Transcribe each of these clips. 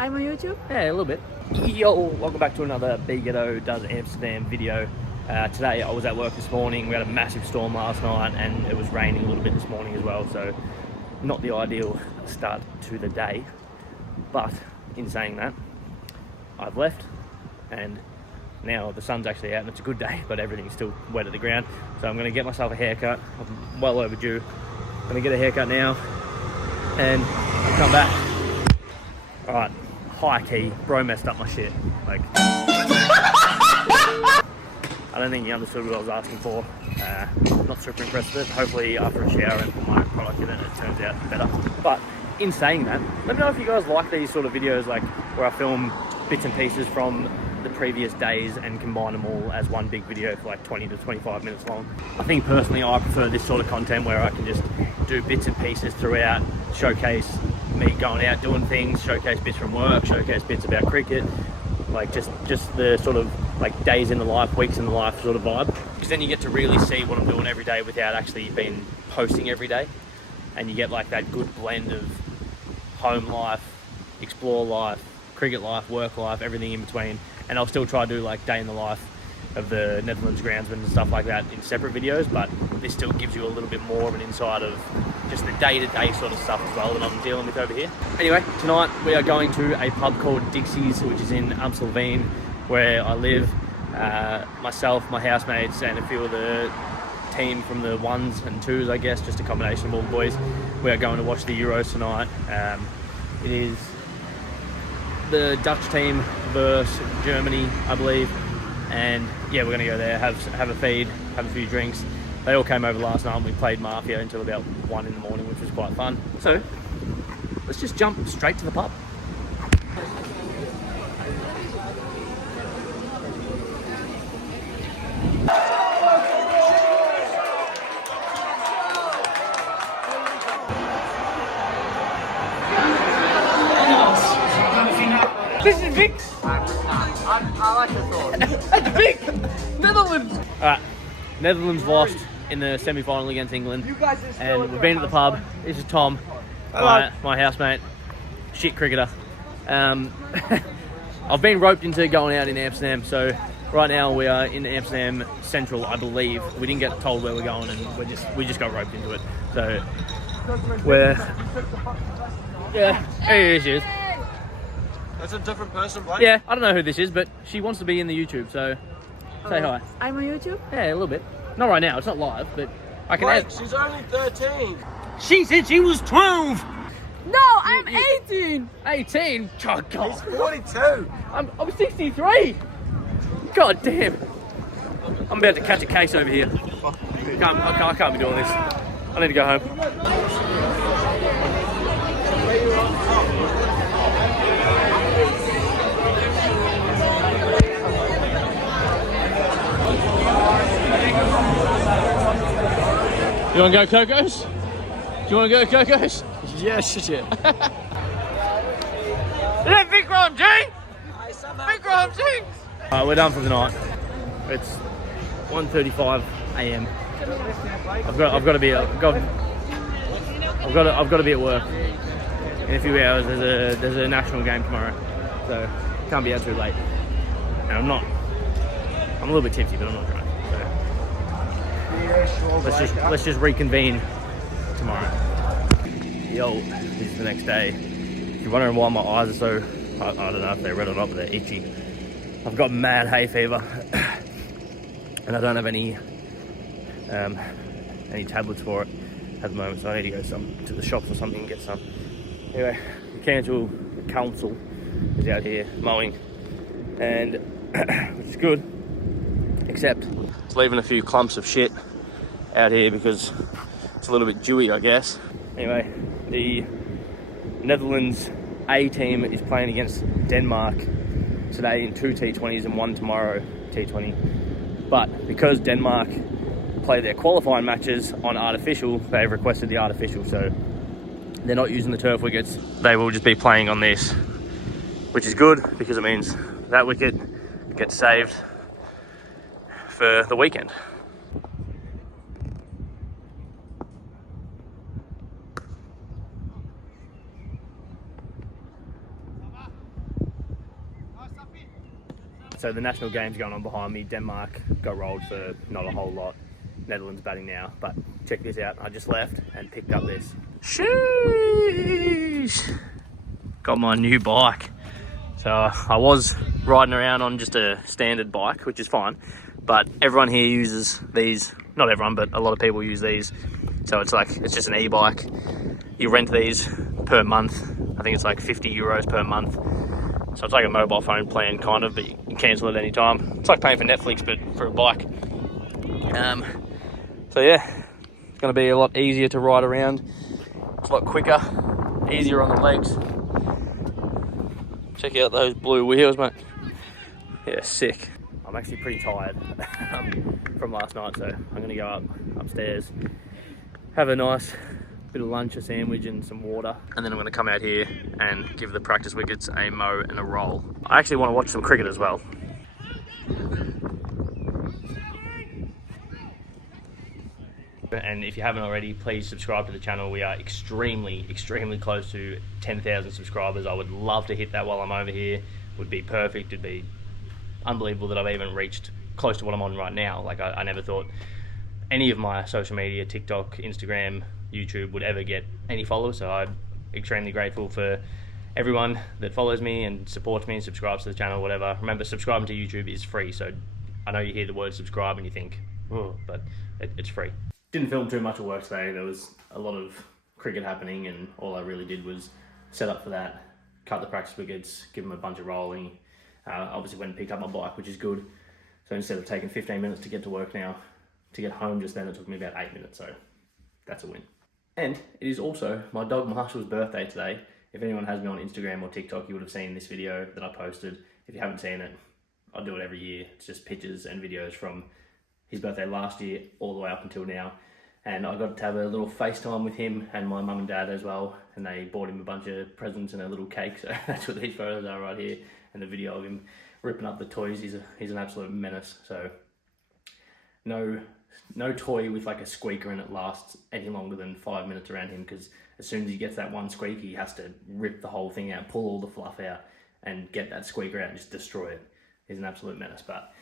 I'm on YouTube? Yeah, a little bit. Yo, welcome back to another Big Ghetto Does Amsterdam video. Today I was at work this morning. We had a massive storm last night and it was raining a little bit this morning as well, so not the ideal start to the day. But in saying that, I've left and now the sun's actually out and it's a good day, but everything's still wet at the ground. So I'm going to get myself a haircut. I'm well overdue. I'm going to get a haircut now and we'll come back. Alright, high key, bro messed up my shit. Like, I don't think he understood what I was asking for. I'm not super impressed with it. Hopefully after a shower and put my product in it, it turns out better. But in saying that, let me know if you guys like these sort of videos, like where I film bits and pieces from the previous days and combine them all as one big video for like 20 to 25 minutes long. I think personally I prefer this sort of content where I can just do bits and pieces throughout, showcase me going out doing things, showcase bits from work, showcase bits about cricket, like just the sort of like days in the life, weeks in the life sort of vibe, because then you get to really see what I'm doing every day without actually being posting every day, and you get like that good blend of home life, explore life, cricket life, work life, everything in between. And I'll still try to do like day in the life of the Netherlands groundsman and stuff like that in separate videos, but this still gives you a little bit more of an insight of just the day-to-day sort of stuff as well that I'm dealing with over here. Anyway, tonight we are going to a pub called Dixie's, which is in Amstelveen, where I live. Myself, my housemates, and a few of the team from the ones and twos, I guess, just a combination of all the boys. We are going to watch the Euros tonight. It is the Dutch team versus Germany, I believe, and yeah, we're gonna go there, have a feed, have a few drinks. They all came over last night and we played Mafia until about 1 in the morning, which was quite fun. So let's just jump straight to the pub. This is Vic. I like the sauce. That's Vic. Netherlands. All right, Netherlands lost in the semi-final against England, and we've been at the pub. This is Tom, my housemate, shit cricketer. I've been roped into going out in Amsterdam, so right now we are in Amsterdam Central, I believe. We didn't get told where we're going, and we just got roped into it. So here she is. That's a different person, Blake. Yeah, I don't know who this is, but she wants to be in the YouTube, so say hi. I'm on YouTube? Yeah, a little bit. Not right now, it's not live, but I can Blake, add. she's only 13. She said she was 12! No, I'm 18! 18? Oh, God. He's 42. I'm 63! God damn. I'm about to catch a case over here. I can't be doing this. I need to go home. You want to go Coco's? Do you want to go Coco's? Yes, yeah. Is that Vikram G? Vikram G! Alright, we're done for the night. It's 1:35 a.m. I've got to be at work in a few hours. There's a national game tomorrow, so can't be out too late. And I'm a little bit tipsy, but I'm not drunk. Let's just reconvene tomorrow. Yo, this is the next day. If you're wondering why my eyes are so, I don't know if they're red or not, but they're itchy. I've got mad hay fever, and I don't have any tablets for it at the moment, so I need to go to the shops or something and get some. Anyway, the council is out here mowing, and which is good, except it's leaving a few clumps of shit out here because it's a little bit dewy, I guess. Anyway, the Netherlands A team is playing against Denmark today in 2 T20s and 1 tomorrow T20. But because Denmark play their qualifying matches on artificial, they've requested the artificial, so they're not using the turf wickets. They will just be playing on this, which is good because it means that wicket gets saved for the weekend. So the national game's going on behind me. Denmark got rolled for not a whole lot. Netherlands batting now, but check this out. I just left and picked up this. Sheesh! Got my new bike. So I was riding around on just a standard bike, which is fine, but everyone here uses these. Not everyone, but a lot of people use these. So it's just an e-bike. You rent these per month. I think it's like 50 euros per month. So it's like a mobile phone plan kind of, but you can cancel it any time. It's like paying for Netflix, but for a bike. So yeah, it's gonna be a lot easier to ride around. It's a lot quicker, easier on the legs. Check out those blue wheels, mate. Yeah, sick. I'm actually pretty tired from last night, so I'm gonna go upstairs, have a nice bit of lunch, a sandwich and some water, and then I'm gonna come out here and give the practice wickets a mow and a roll. I actually want to watch some cricket as well. And if you haven't already, please subscribe to the channel. We are extremely close to 10,000 subscribers. I would love to hit that while I'm over here. Would be perfect. It'd be unbelievable that I've even reached close to what I'm on right now. Like I never thought any of my social media, TikTok, Instagram, YouTube would ever get any followers. So I'm extremely grateful for everyone that follows me and supports me and subscribes to the channel, whatever. Remember, subscribing to YouTube is free. So I know you hear the word subscribe and you think, oh, but it's free. Didn't film too much of work today. There was a lot of cricket happening and all I really did was set up for that, cut the practice wickets, give them a bunch of rolling. Obviously went and picked up my bike, which is good. So instead of taking 15 minutes to get to work now, to get home just then it took me about 8 minutes, so that's a win. And it is also my dog Marshall's birthday today. If anyone has me on Instagram or TikTok, you would have seen this video that I posted. If you haven't seen it, I do it every year. It's just pictures and videos from his birthday last year all the way up until now. And I got to have a little FaceTime with him and my mum and dad as well. And they bought him a bunch of presents and a little cake. So that's what these photos are right here. And the video of him ripping up the toys. He's an absolute menace. So no toy with like a squeaker in it lasts any longer than 5 minutes around him, because as soon as he gets that one squeak, he has to rip the whole thing out, pull all the fluff out and get that squeaker out and just destroy it. He's an absolute menace. But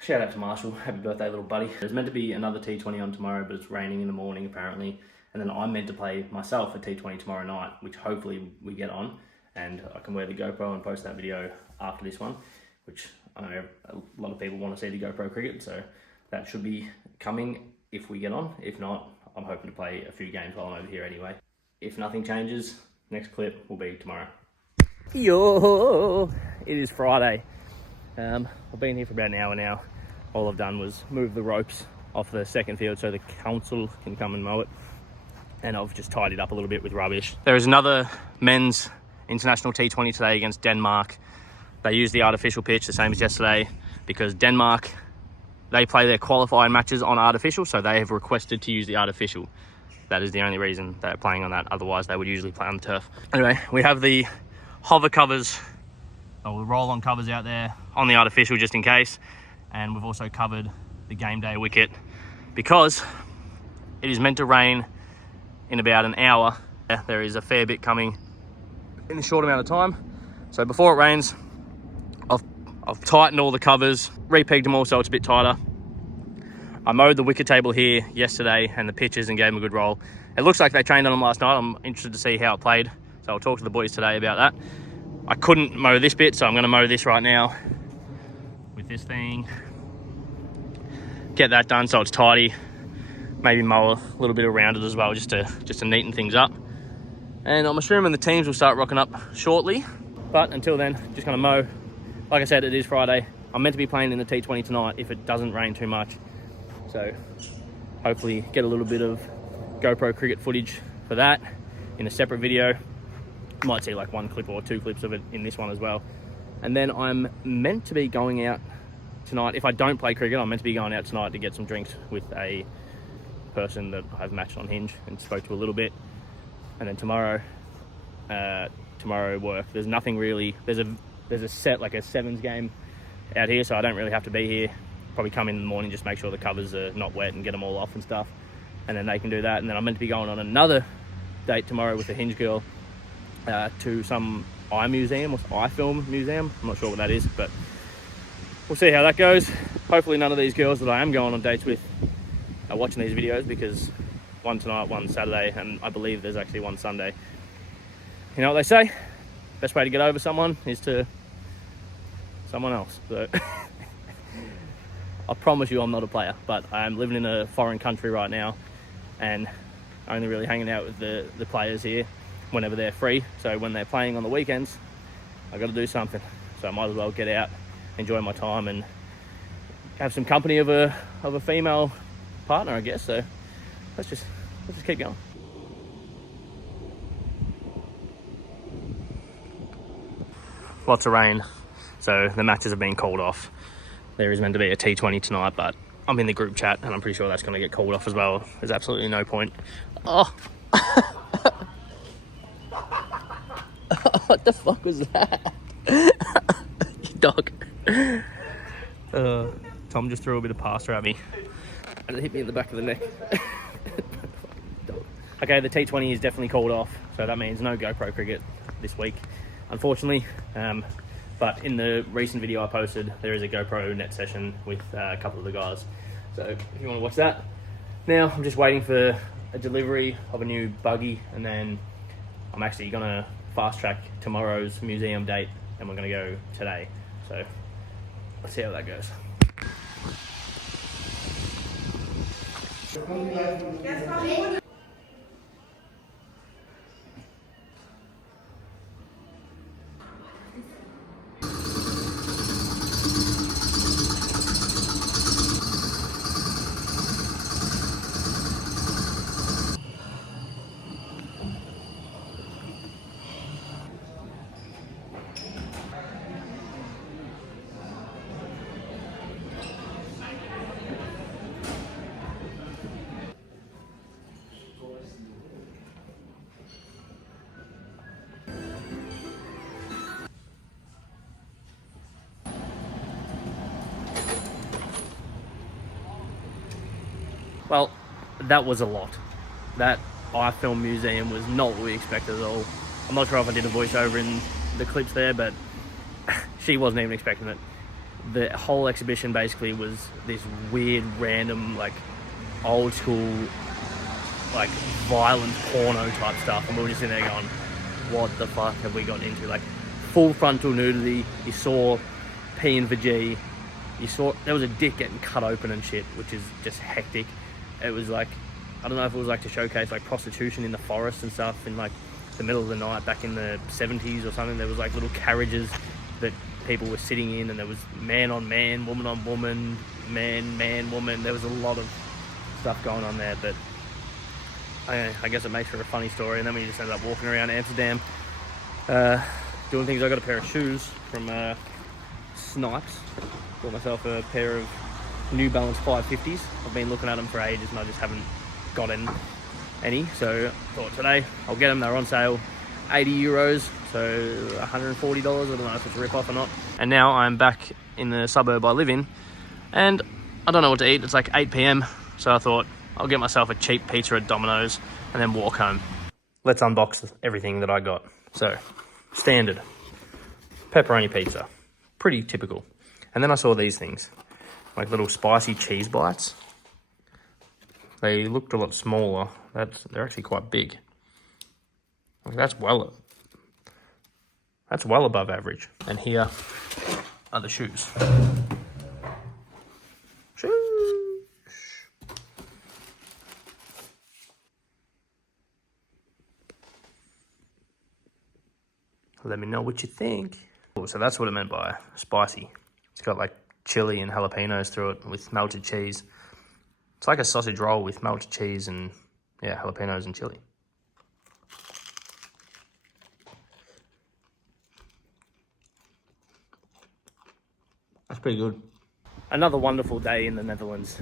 shout out to Marshall. Happy birthday, little buddy. There's meant to be another T20 on tomorrow, but it's raining in the morning apparently. And then I'm meant to play myself a T20 tomorrow night, which hopefully we get on. And I can wear the GoPro and post that video after this one, which I know a lot of people want to see the GoPro cricket. So that should be coming if we get on. If not, I'm hoping to play a few games while I'm over here anyway. If nothing changes, next clip will be tomorrow. Yo, it is Friday. I've been here for about an hour now. All I've done was move the ropes off the second field so the council can come and mow it. And I've just tidied up a little bit with rubbish. There is another men's international T20 today against Denmark. They use the artificial pitch, the same as yesterday, because Denmark, they play their qualifying matches on artificial, so they have requested to use the artificial. That is the only reason they're playing on that. Otherwise, they would usually play on the turf. Anyway, we have the hover covers, or the roll-on covers out there on the artificial just in case. And we've also covered the game day wicket because it is meant to rain in about an hour. There is a fair bit coming in a short amount of time. So before it rains, I've tightened all the covers, re-pegged them all so it's a bit tighter. I mowed the wicket table here yesterday and the pitches and gave them a good roll. It looks like they trained on them last night. I'm interested to see how it played. So I'll talk to the boys today about that. I couldn't mow this bit, so I'm gonna mow this right now with this thing. Get that done so it's tidy. Maybe mow a little bit around it as well, just to neaten things up. And I'm assuming the teams will start rocking up shortly. But until then, just gonna mow. Like I said, it is Friday. I'm meant to be playing in the T20 tonight if it doesn't rain too much. So hopefully get a little bit of GoPro cricket footage for that in a separate video. You might see like one clip or two clips of it in this one as well. And then I'm meant to be going out tonight. If I don't play cricket, I'm meant to be going out tonight to get some drinks with a person that I've matched on Hinge and spoke to a little bit. And then tomorrow work. There's nothing really. There's a set, like a sevens game out here, so I don't really have to be here. Probably come in the morning, just make sure the covers are not wet and get them all off and stuff. And then they can do that. And then I'm meant to be going on another date tomorrow with a Hinge girl to some eye museum or eye film museum. I'm not sure what that is, but we'll see how that goes. Hopefully none of these girls that I am going on dates with are watching these videos, because one tonight, one Saturday, and I believe there's actually one Sunday. You know what they say? Best way to get over someone is to someone else. So I promise you I'm not a player, but I'm living in a foreign country right now and only really hanging out with the players here whenever they're free. So when they're playing on the weekends, I've got to do something. So I might as well get out, enjoy my time, and have some company of a female partner, I guess. So let's just keep going. Lots of rain, so the matches have been called off. There is meant to be a T20 tonight, but I'm in the group chat and I'm pretty sure that's going to get called off as well. There's absolutely no point. Oh. What the fuck was that? Dog. Tom just threw a bit of pasta at me and it hit me in the back of the neck. Okay, the T20 is definitely called off, so that means no GoPro cricket this week, unfortunately. But in the recent video I posted, there is a GoPro net session with a couple of the guys. So if you want to watch that. Now I'm just waiting for a delivery of a new buggy, and then I'm actually gonna fast track tomorrow's museum date, and we're gonna go today. So let's see how that goes. Well, that was a lot. That iFilm museum was not what we expected at all. I'm not sure if I did a voiceover in the clips there, but she wasn't even expecting it. The whole exhibition basically was this weird, random, like, old school, like, violent porno type stuff. And we were just in there going, what the fuck have we got into? Like, full frontal nudity. You saw P and G. You saw, there was a dick getting cut open and shit, which is just hectic. It was like, I don't know if it was like to showcase like prostitution in the forest and stuff in like the middle of the night back in the 70s or something. There was like little carriages that people were sitting in, and there was man on man, woman on woman, man, woman. There was a lot of stuff going on there, but I guess it makes for a funny story. And then we just ended up walking around Amsterdam, doing things. I got a pair of shoes from Snipes. Got myself a pair of New Balance 550s. I've been looking at them for ages and I just haven't gotten any. So I thought today I'll get them. They're on sale, €80, so $140. I don't know if it's a rip-off or not. And now I'm back in the suburb I live in, and I don't know what to eat. It's like 8 PM, so I thought I'll get myself a cheap pizza at Domino's and then walk home. Let's unbox everything that I got. So, standard pepperoni pizza, pretty typical. And then I saw these things, like little spicy cheese bites. They looked a lot smaller. They're actually quite big. Like that's well above average. And here are the shoes. Shoes. Let me know what you think. Oh, so that's what it meant by spicy. It's got like chili and jalapenos through it with melted cheese. It's like a sausage roll with melted cheese and, yeah, jalapenos and chili. That's pretty good. Another wonderful day in the Netherlands.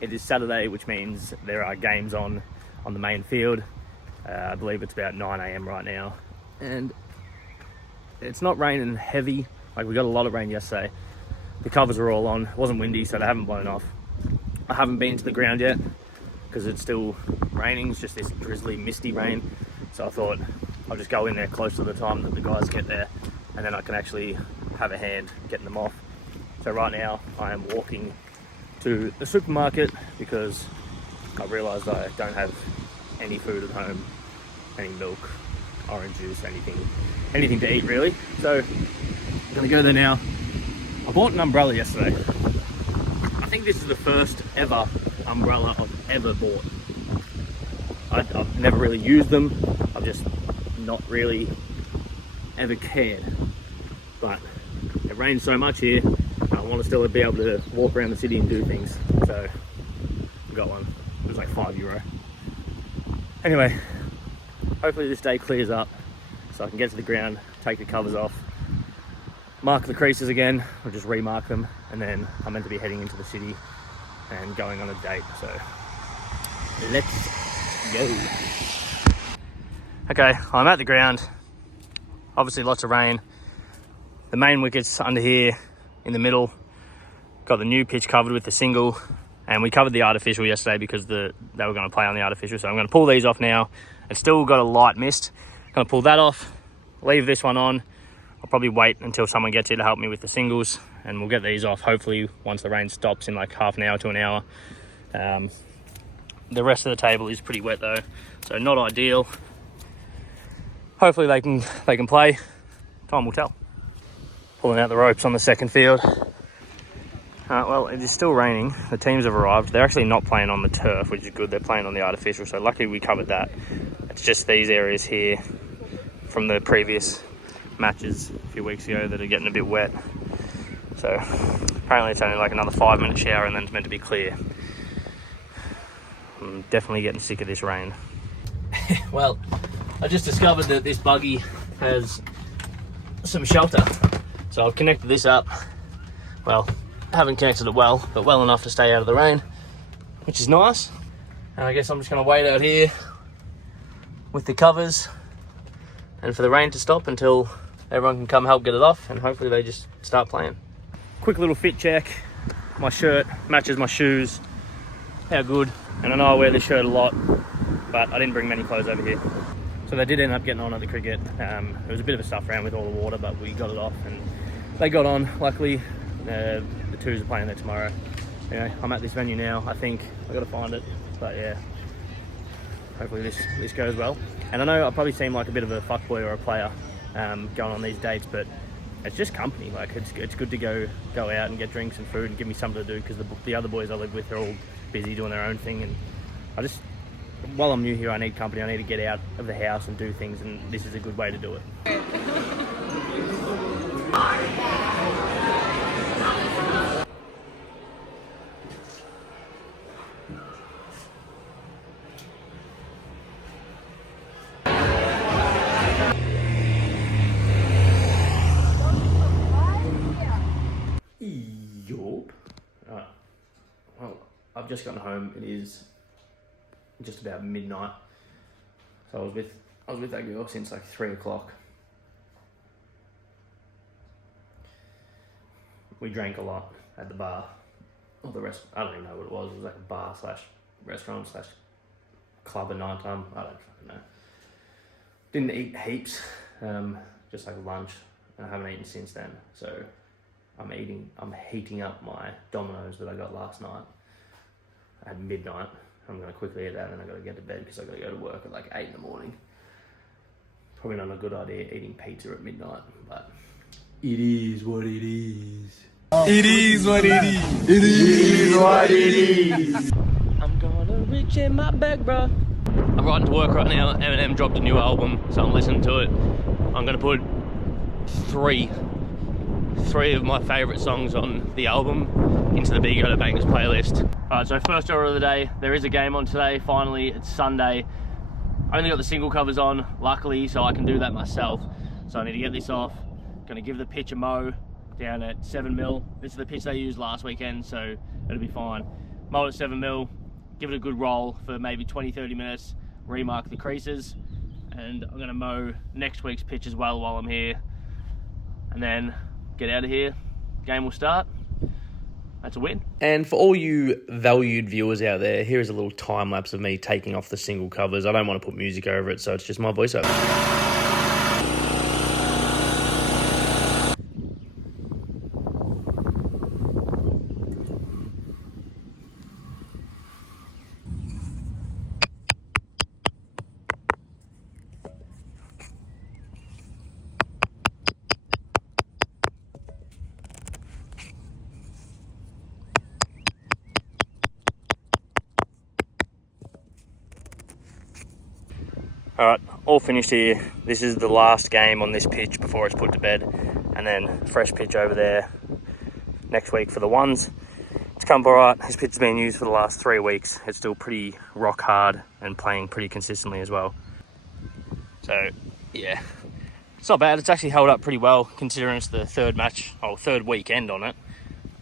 It is Saturday, which means there are games on the main field. I believe it's about 9 AM right now. And it's not raining heavy. Like, we got a lot of rain yesterday. The covers are all on. It wasn't windy, so they haven't blown off. I haven't been to the ground yet because it's still raining. It's just this drizzly, misty rain. So I thought I'll just go in there close to the time that the guys get there, and then I can actually have a hand getting them off. So right now I am walking to the supermarket because I realised I don't have any food at home, any milk, orange juice, anything to eat really. So I'm gonna go there now. I bought an umbrella yesterday. I think this is the first ever umbrella I've ever bought. I've never really used them. I've just not really ever cared. But it rains so much here, I want to still be able to walk around the city and do things. So I got one. It was like €5. Anyway, hopefully this day clears up so I can get to the ground, take the covers off, mark the creases again, or just remark them, and then I'm meant to be heading into the city and going on a date. So let's go. Okay, I'm at the ground. Obviously lots of rain. The main wicket's under here in the middle. Got the new pitch covered with the single, and we covered the artificial yesterday because they were going to play on the artificial. So I'm going to pull these off now. It's still got a light mist. Going to pull that off, leave this one on. I'll probably wait until someone gets here to help me with the singles, and we'll get these off hopefully once the rain stops in like half an hour to an hour. The rest of the table is pretty wet though, so not ideal. Hopefully they can play. Time will tell. Pulling out the ropes on the second field. Well, it is still raining. The teams have arrived. They're actually not playing on the turf, which is good. They're playing on the artificial, so luckily we covered that. It's just these areas here from the previous matches a few weeks ago that are getting a bit wet. So apparently it's only like another 5-minute shower and then it's meant to be clear. I'm definitely getting sick of this rain. Well, I just discovered that this buggy has some shelter. So I've connected this up. Well, I haven't connected it well, but well enough to stay out of the rain, which is nice. And I guess I'm just gonna wait out here with the covers and for the rain to stop until everyone can come help get it off, and hopefully they just start playing. Quick little fit check. My shirt matches my shoes. How good. And I know I wear this shirt a lot, but I didn't bring many clothes over here. So they did end up getting on at the cricket. It was a bit of a stuff around with all the water, but we got it off and they got on, luckily. The twos are playing there tomorrow. Anyway, I'm at this venue now. I think I got to find it, but yeah, hopefully this goes well. And I know I probably seem like a bit of a fuckboy or a player going on these dates, but it's just company. Like it's good to go out and get drinks and food and give me something to do, because the other boys I live with are all busy doing their own thing, and while I'm new here, I need company. I need to get out of the house and do things, and this is a good way to do it. Well, I've just gotten home. It is just about midnight. So I was with that girl since like 3 o'clock. We drank a lot at the bar. Or the rest, I don't even know what it was. It was like a bar / restaurant / club at night time. I don't fucking know. Didn't eat heaps, just like lunch. And I haven't eaten since then. So I'm heating up my Dominoes that I got last night at midnight. I'm going to quickly eat that, and then I've got to get to bed because I've got to go to work at like 8 in the morning. Probably not a good idea eating pizza at midnight, but it is what it is. It is what it is. It is what it is. I'm gonna reach in my bag, bro. I'm riding to work right now. Eminem dropped a new album, so I'm listening to it. I'm gonna put three of my favourite songs on the album into the Big Go Bangers playlist. Alright, so first order of the day, there is a game on today. Finally, it's Sunday. I only got the single covers on, luckily, so I can do that myself. So I need to get this off. Gonna give the pitch a mow down at 7mm. This is the pitch they used last weekend, so it'll be fine. Mow at 7mm, give it a good roll for maybe 20-30 minutes, remark the creases, and I'm gonna mow next week's pitch as well while I'm here. And then get out of here, game will start. That's a win. And for all you valued viewers out there, here is a little time lapse of me taking off the single covers. I don't want to put music over it, so it's just my voiceover. All right, all finished here. This is the last game on this pitch before it's put to bed, and then fresh pitch over there next week for the ones. It's come all right. This pitch has been used for the last 3 weeks. It's still pretty rock hard and playing pretty consistently as well. So yeah, it's not bad. It's actually held up pretty well considering it's the third weekend on it.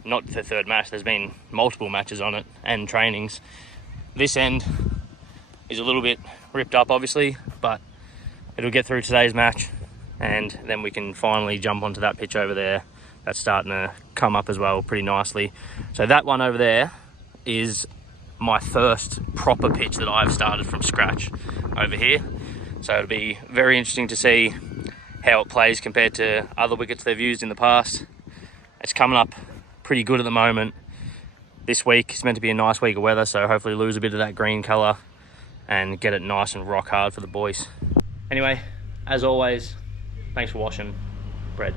Not the third match, there's been multiple matches on it and trainings. This end is a little bit ripped up obviously, but it'll get through today's match and then we can finally jump onto that pitch over there. That's starting to come up as well pretty nicely. So that one over there is my first proper pitch that I've started from scratch over here. So it'll be very interesting to see how it plays compared to other wickets they've used in the past. It's coming up pretty good at the moment. This week it's meant to be a nice week of weather, so hopefully lose a bit of that green colour and get it nice and rock hard for the boys. Anyway, as always, thanks for watching. Bread.